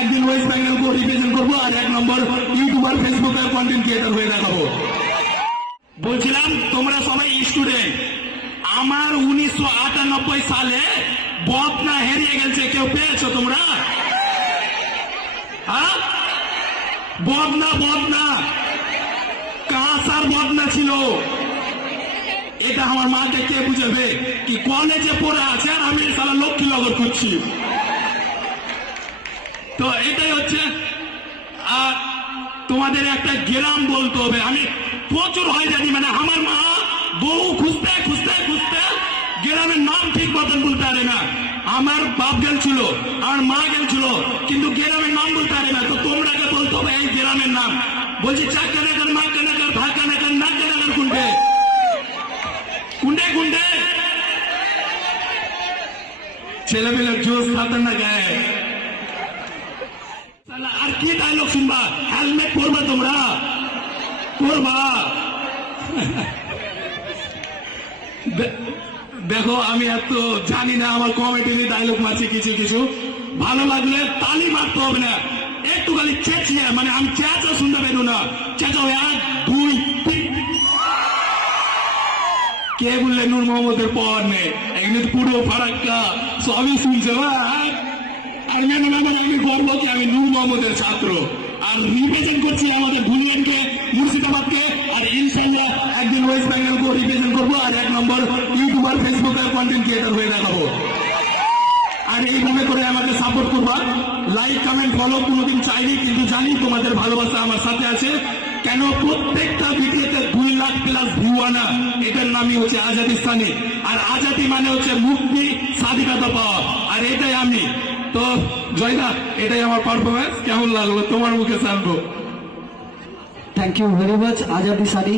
একদিন West বেঙ্গলকে represent করবো, আর 1 নম্বর YouTuber ফেসবুকের কন্টেন্ট ক্রিয়েটর হয়ে দেখাবো। বলছিলাম তোমরা সবাই স্টুডেন্ট। আমার 1998 সালে বদনা হারিয়ে গেছে, কেউ পেয়েছো তোমরা? হ্যাঁ, বদনা কাঁসার বদনা ছিল। এটা আমার মাকে কে বুঝাবে কি কলেজে পড়ে আছে আর আমি সারা লক্ষ্মীনগর করছি। তো এটাই হচ্ছে। আর তোমাদের একটা গ্রাম বলতে হবে। আমি প্রচুর হয়ে জানি, মানে আমার মা বউ খুঁজতে খুঁজতে খুঁজতে গ্রামের নাম ঠিক মতন বলতে পারে না। আমার বাপ গেছিল, আমার মা গেছিল, কিন্তু গ্রামের নাম বলতে পারে না। তো তোমরাকে বলতে হবে এই গ্রামের নাম। বলছি চাকানাকার, মাকানাকার, ভাকানাকার, নাকানাকার, কুন্ডে কুন্ডে কুন্ডে ছেলেমেয়ের জোশ খাতারনাক গায়ে। আর কি ডায়লগ শুনবা? হেলমেট পরবা তোমরা, পরবা। দেখো আমি এত জানি না, আমার কমেডি ডায়লগ মারছি কিছু কিছু। ভালো লাগলে তালি মারতে হবে না, একটু খালি চেঁচিয়ে, মানে আমি চেঁচা শুনতে পেরো না। চেঁচাও 1 2 3। কে বললে নূর মোহাম্মদের পাওয়ার নেই? এগুলো পুরো ফারাক্কা সবই শুনছে। আর ম্যাডাম আমার আমি গর্ব কি আমি নূর মোহাম্মদের ছাত্র, আর রিপ্রেজেন্ট করছি আমাদের ভুলিয়ানকে, মুর্শিদাবাদকে, আর ইনশাল্লাহ একদিন ওয়েস্ট বেঙ্গলকে রিপ্রেজেন্ট করবো, আর 1 নম্বর ইউটিউবার ফেসবুকের কন্টেন্ট ক্রিয়েটর হয়ে দেখাবো। আর এইভাবে করে আমাকে সাপোর্ট করবা, লাইক কমেন্ট ফলো কোনোদিন চাইনি, কিন্তু জানি তোমাদের ভালোবাসা আমার সাথে আছে। কেন প্রত্যেকটা ভিডিওতে 2 লাখ প্লাস ভিউ আনা, এটার নামই হচ্ছে আজাদি স্থানী। আর আজাদি মানে হচ্ছে মুক্তি, স্বাধীনতা পাওয়া, আর এটাই আমি। তো জয়দা, এটাই আমার পারফরমেন্স। কেমন লাগলো তোমার মুখে? জানবো। Thank you very much Azadi Sunny.